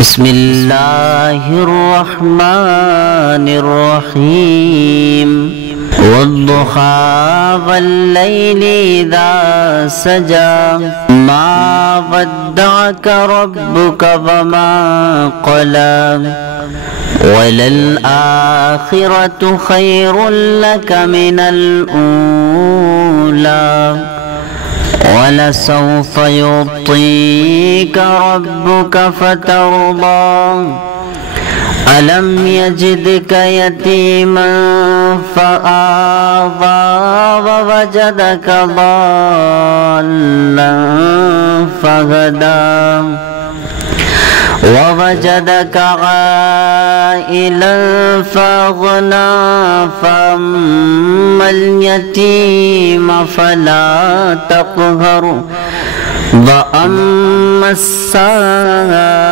बिस्मिल्लाहिर्रहमानिर्रहीम वद्दुहा वल्लैलि इज़ा सजा मा वद्दअका रब्बुका वमा क़ला वलल आखिरतु खैरुल लका मिनल ऊला वलसौफ युअतीका रब्बुका फतर्दा अलम यजिदका यतीमन फआवा ववजदका ضالًا फहदा ववजदक आइलन फअगना फअम्मल यतीम फला तक़हर वअम्मस साइल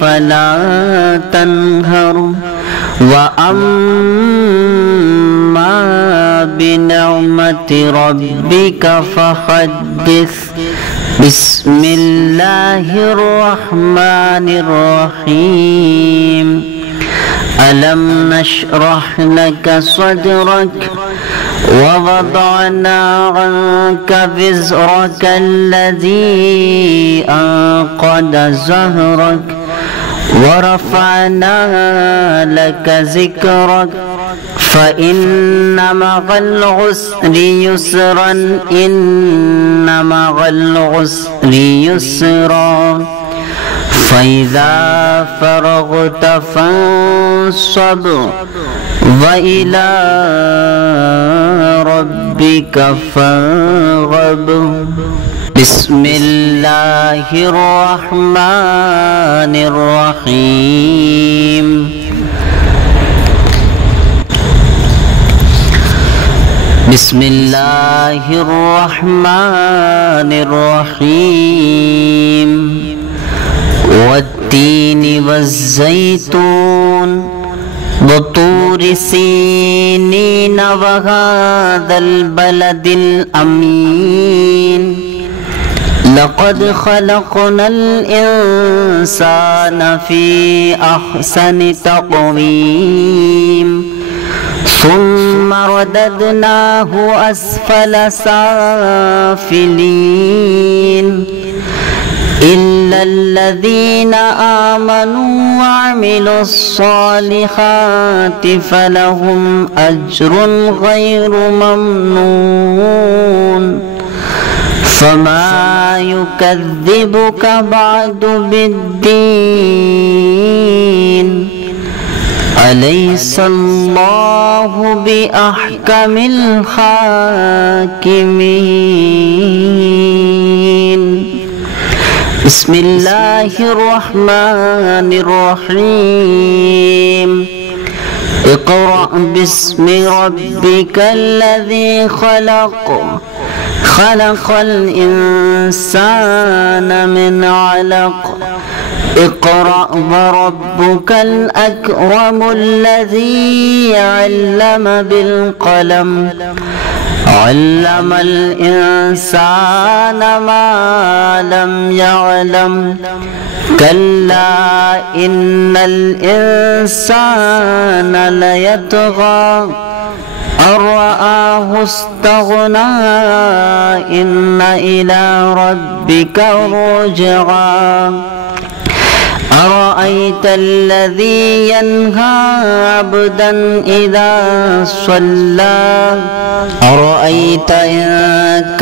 फला तन्हर वअम्मा बिनिअमति रब्बिका फहद्दिस बिस्मिल्लाहिर्रहमानिर्रहीम अलम नशरह लका सदरक ववदअना अन्का विज़रक अल्लज़ी अंक़ज़ ज़हरक वरफ़अना लका ज़िक्रक फ़इन्न मअल उसरि युस्रा इन्न मअल उसरि युस्रा फ़इज़ा फ़रग़त फ़ंसब वइला रब्बिका फ़ारग़ब बिस्मिल्लाहिर्रहमानिर्रहीम बिस्मिल्लाहिर्रहमानिर्रहीम वत्तीनि वज़्ज़ैतून वतूर सीनीन वहाज़ल बलदिल अमीन लक़द खलक़नल इंसान फ़ी अहसनि तक़वीम सुम्मा रददनाहु अस्फल साफ़िलीन इल्लल्लज़ीना आमनू वअमिलुस्सालिहाति फलहुम अज्रुन गैरु ममनून फमा युकज़्ज़िबुका बअदु बिद्दीन अलैहिस्सलाहु बिअहकमिल हाकिमीन बिस्मिल्लाहिर्रहमानिर्रहीम इक़रा बिस्मि रब्बिकल्लज़ी खलक़ खलक़ल इंसान मिन अलक़ इक़रा वरब्बुकल अकरमुल्लज़ी अल्लम बिल क़लम अल्लमल इंसान मा लम यअलम कल्ला इन्नल इंसान लयतग़ा अर्रआहु इस्तग़ना इन्न इला रब्बिका रुजआ अरअयत अल्लज़ी यन्हा अब्दन इज़ा सल्ला अरअयत इन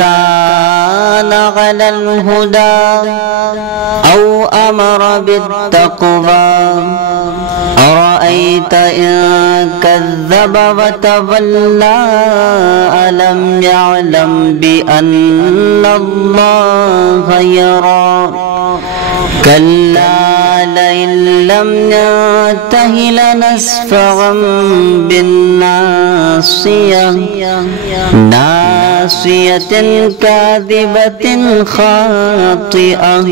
कान अलल हुदा औ अमर बित्तक़वा अरअयत इन कज़्ज़ब वतवल्ला अलम यअलम बिअन्नल्लाह यरा कल्ला लइन लम यंतहि लनस्फ़अन बिन्नासियह नासियतिन काज़िबतिन खातिअह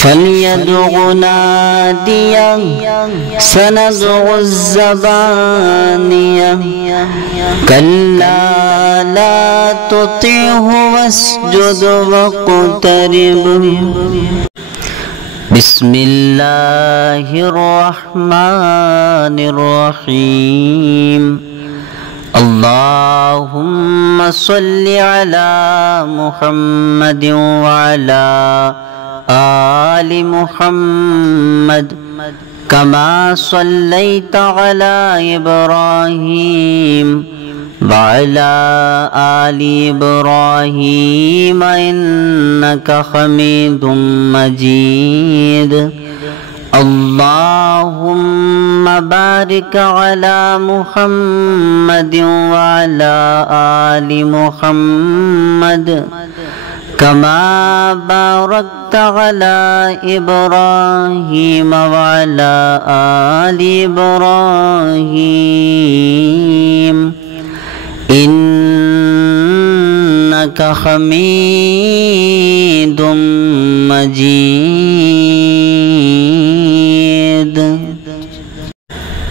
फ़ल्यदउ नादियह सनदउ ज़बानियह कल्ला ला तुतिअहु वस्जुद वक़्तरिब बिस्मिल्लाहिर्रहमानिर्रहीम। अल्लाहुम्मा सल्लि अला मुहम्मद व अला आलि मुहम्मद कमा सल्लैता अला इब्राहीम व अला आलि इब्राहीम इन्नका हमीदुम मजीद। अल्लाहुम्मा बारिक अला मुहम्मद व अला आलि मुहम्मद कमा बारकता अला इब्राहीम व अला आलि इब्राहीम इन्नका हमीदुम मजीद।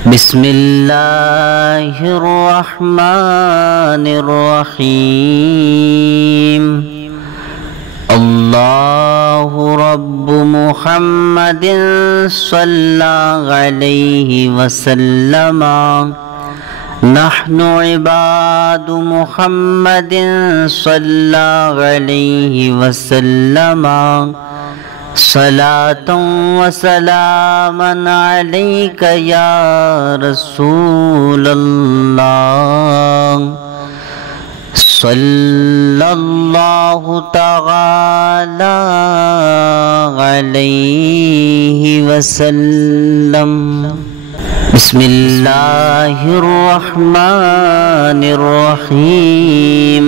बिस्मिल्लाहिर्रहमानिर्रहीम। अल्लाहु रब्बु मुहम्मदिन सल्लल्लाहु अलैहि वसल्लम। नहनु इबादु मुहम्मदिन सल्लल्लाहु अलैहि वसल्लम। सलातुन व सलामन अलैका या रसूलल्लाह। सल्लल्लाहु तआला अलैहि वसल्लम। बिस्मिल्लाहिर्रहमानिर्रहीम।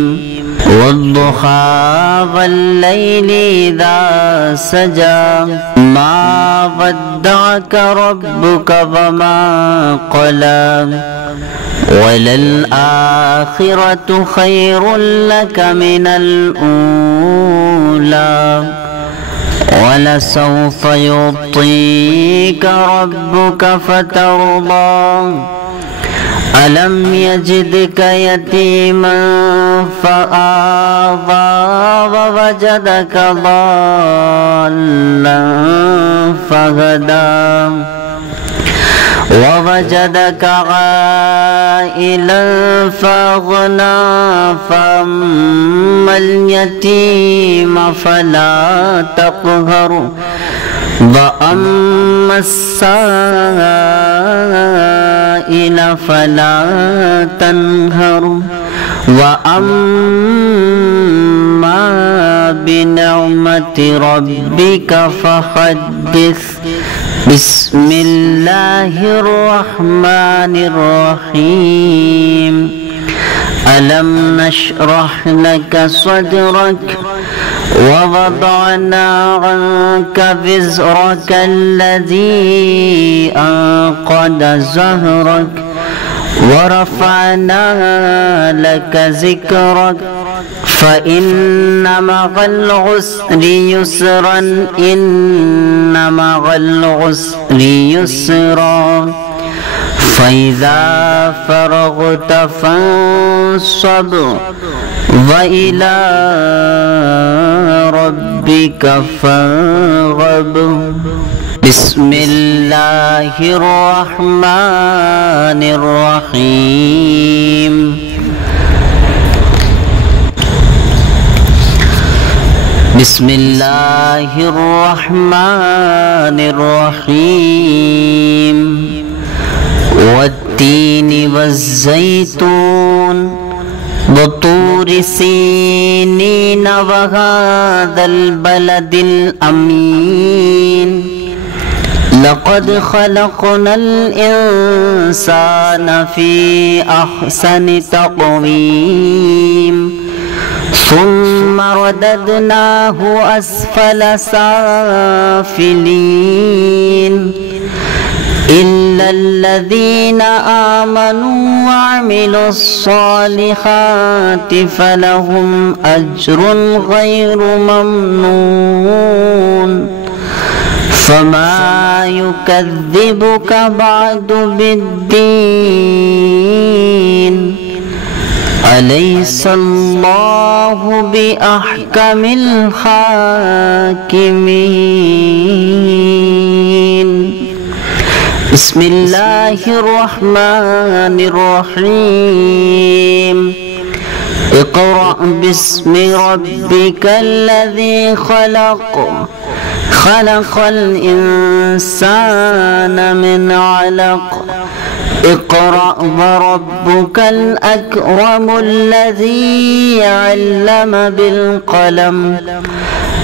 वद्दुहा वल्लैलि इज़ा सजा। मा वद्दअका रब्बुका वमा क़ला। वलल आखिरतु खैरुल लका मिनल ऊला। वलसौफ युअतीका रब्बुका फतर्दा। अलम यजिदका यतीमन फआवा ववजदका ضالًا फहदा। ववजदक आइलन फअगना। फअम्मल यतीम फला तक़हर। वअम्मस साइल फला तन्हर। वअम्मा बिनिअमति रब्बिका फहद्दिस। बिस्मिल्लाहिर्रहमानिर्रहीम। अलम नशरह लका सदरक ववदअना अन्का विज़रक अल्लज़ी अन्क़द ज़हरक वरफ़अना लका ज़िक्रक। फ़इन्न मअल उसरि युस्रन इन्न मअल उसरि युस्रा। फ़इज़ा फ़रग़त फ़ंसब वइला रब्बिका फ़ारग़ब। बिस्मिल्लाहिर्रहमानिर्रहीम। बिस्मिल्लाहिर्रहमानिर्रहीम। वत्तीनि वज़्ज़ैतून वतूरि सीनीन वहाज़ल बलदिल अमीन। लक़द खलक़नल इंसान फ़ी अहसनि तक़वीम। सुम्मा रददनाहु अस्फल साफ़िलीन। इल्लल्लज़ीना आमनू वअमिलुस्सालिहाति फलहुम अज्रुन गैरु ममनून। फमा युकज़्ज़िबुका बअदु बिद्दीन। अलैहिस्सलाहु बिअहकमिल हाकिमीन। بسم الله الرحمن الرحيم اقرأ باسم ربك الذي خلق الإنسان من علق اقرأ وربك الأكرم الذي علم بالقلم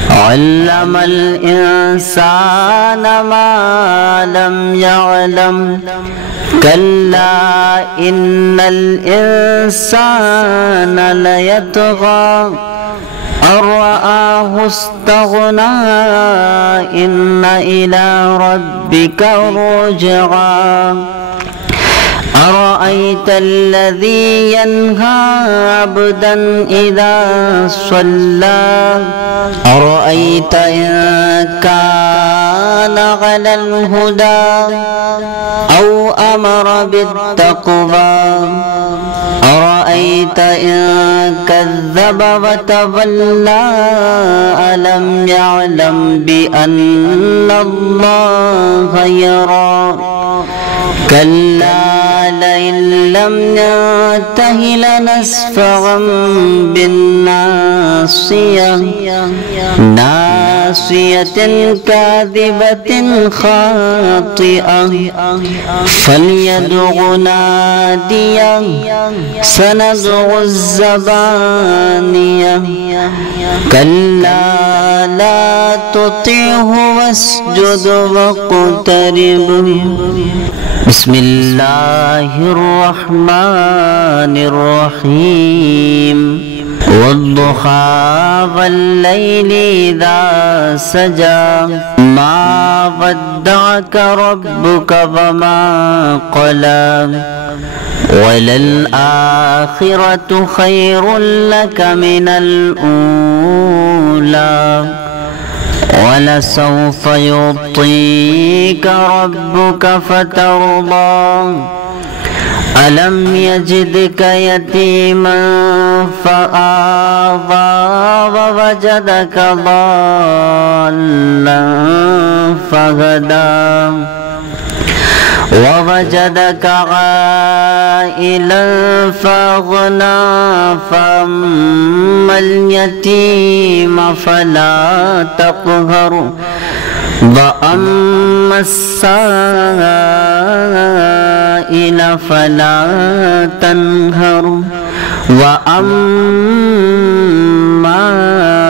علم الإنسان ما لم يعلم كلا إن الإنسان ليطغى أن رآه استغنى إن إلى ربك الرجعى أرأيت الذي ينهى عبدا إذا صلى أرأيت إن كان على الهدى أو أمر بالتقوى أرأيت إن كذب وتولى ألم يعلم بأن الله يرى كلا لئن لم ينته لنسفعا بالناصية ناصية كاذبة خاطئة فليدع ناديا سندع الزبانية كلا لا تطعه واسجد واقترب بسم الله الرحمن الرحيم والضحى والليل إذا سجى ما ودعك ربك وما قلى وللآخرة خير لك من الأولى ولسوف يعطيك ربك فترضى ألم يجدك يتيما فآوى ووجدك ضالا فهدى ووجدك عائلا فأغنى فأما اليتيم فلا تقهر وأما السائل فلا تنهر وأما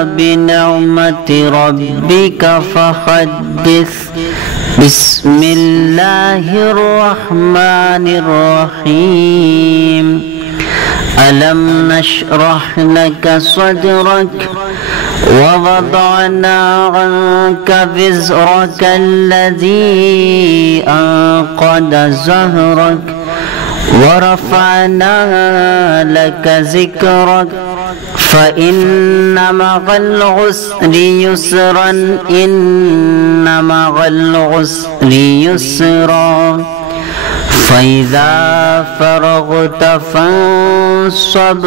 بنعمة ربك فحدث بسم الله الرحمن الرحيم ألم نشرح لك صدرك ووضعنا عنك وزرك الذي أنقض ظهرك ورفعنا لك ذكرك فإن مع العسر يسرا إن مع العسر يسرا فإذا فرغت فانصب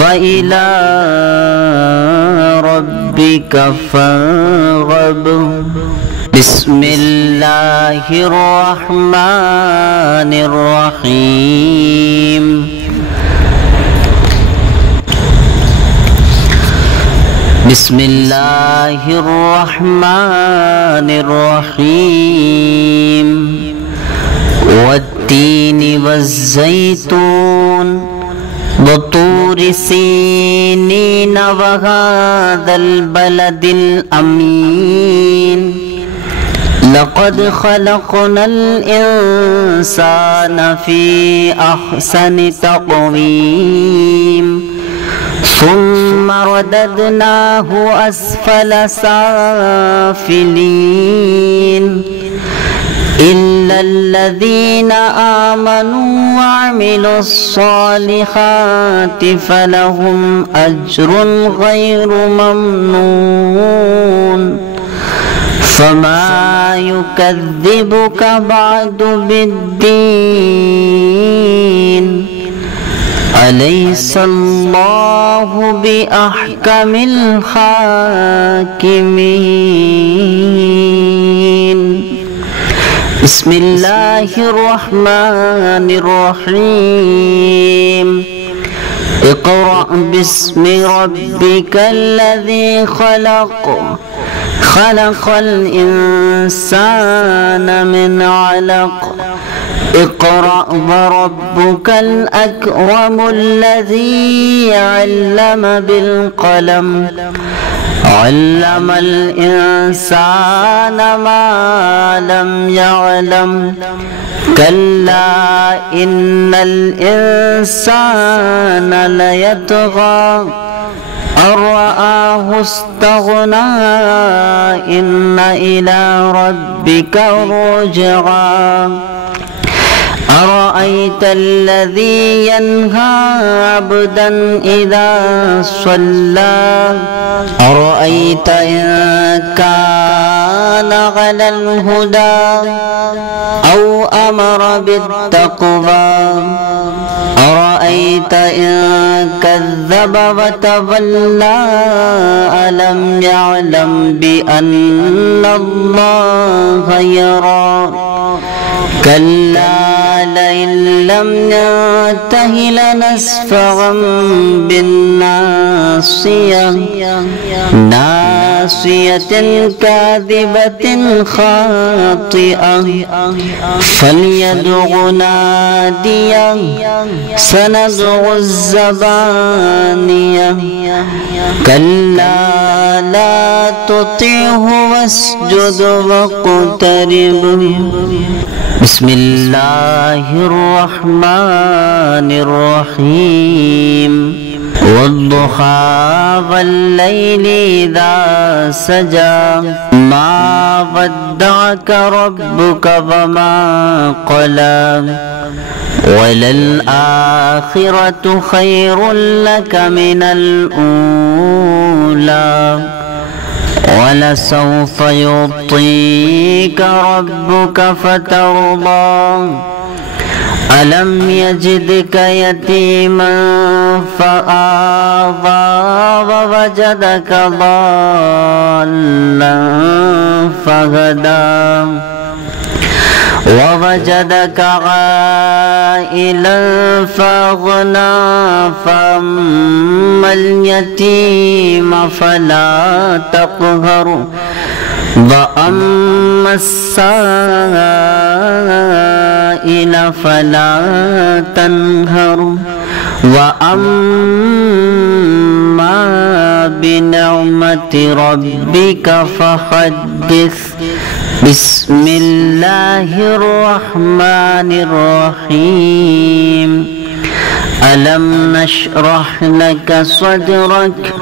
وإلى ربك فارغب بسم الله الرحمن الرحيم بسم الله الرحمن الرحيم والتين والزيتون وطور سينين وهذا البلد الأمين لقد خلقنا الإنسان في أحسن تقويم ثم رددناه أسفل سافلين إلا الذين آمنوا وعملوا الصالحات فلهم أجر غير ممنون فما يكذبك بعد بالدين أليس الله بأحكم الحاكمين بسم الله الرحمن الرحيم اقرأ باسم ربك الذي خلق خلق الإنسان من علق اقرأ وربك الأكرم الذي علم بالقلم علم الإنسان ما لم يعلم كلا إن الإنسان ليطغى أن رآه استغنى إن إلى ربك الرجعى أرأيت الذي ينهى عبدا إذا صلى أرأيت إن كان على الهدى أو أمر بالتقوى أرأيت إن كذب وتولى ألم يعلم بأن الله يرى كلا لئن لم ينته لنسفعا بالناصية ناصية كاذبة خاطئة فليدع ناديا سندع الزبانية كلا لا تطعه واسجد واقترب بسم الله الرحمن الرحيم والضحى والليل إذا سجى ما ودعك ربك وما قلى وللآخرة خير لك من الأولى ولسوف يعطيك ربك فترضى ألم يجدك يتيما فآوى ووجدك ضالا فهدى ووجدك عائلا فأغنى فأما اليتيم فلا تقهر وأما السائل فلا تنهر وأما بنعمة ربك فحدث بسم الله الرحمن الرحيم ألم نشرح لك صدرك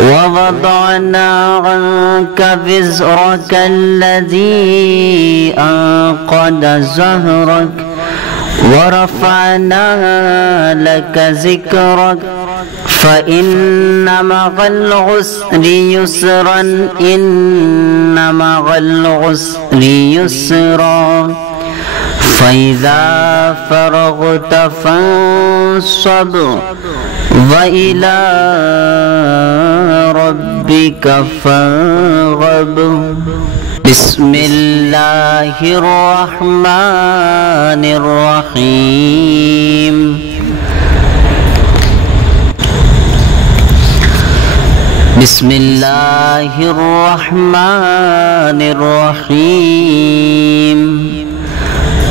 ووضعنا عنك وزرك الذي أنقض ظهرك ورفعنا لك ذكرك فإن مع العسر يسرا إن مع العسر يسرا فإذا فرغت فانصب وإلى ربك فارغب بسم الله الرحمن الرحيم بسم الله الرحمن الرحيم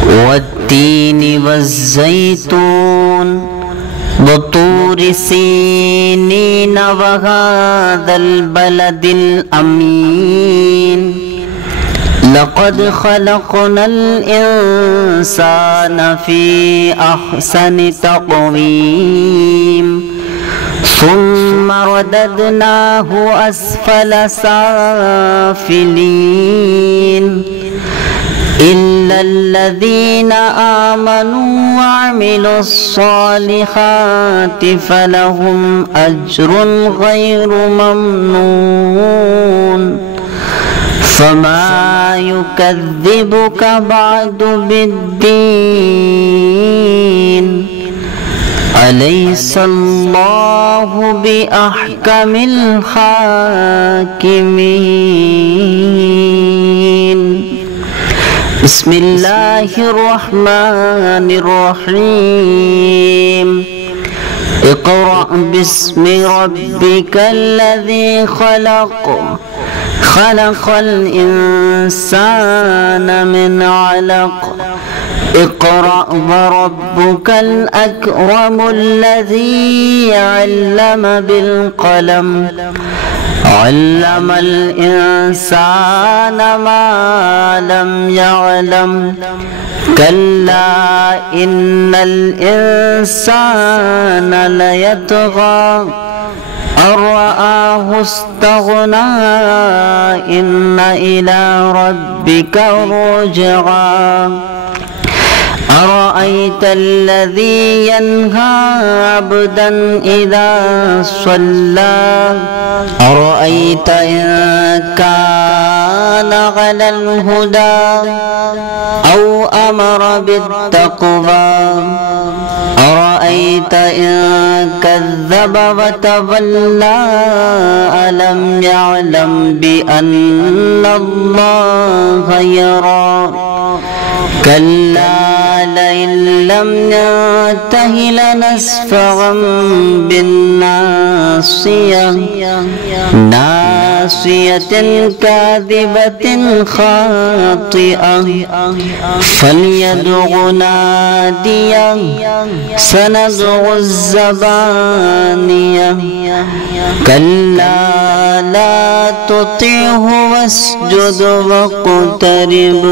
والتين والزيتون وطور سينين وهذا البلد الأمين لقد خلقنا الإنسان في أحسن تقويم ثم رددناه أسفل سافلين إلا الذين آمنوا وعملوا الصالحات فلهم أجر غير ممنون فما يكذبك بعد بالدين أليس الله بأحكم الحاكمين بسم الله الرحمن الرحيم اقرأ باسم ربك الذي خلق خلق الإنسان من علق اقرأ وربك الأكرم الذي علم بالقلم علم الإنسان ما لم يعلم كلا إن الإنسان ليطغى أن رآه استغنى إن إلى ربك الرجعى أرأيت الذي ينهى عبدا إذا صلى أرأيت إن كان على الهدى أو أمر بالتقوى أرأيت إن كذب وتولى ألم يعلم بأن الله يرى كلا لئن لم ينته لنسفعا بالناصية ناصية كاذبة خاطئة فليدع ناديا سندع الزبانية كلا لا تطعه واسجد واقترب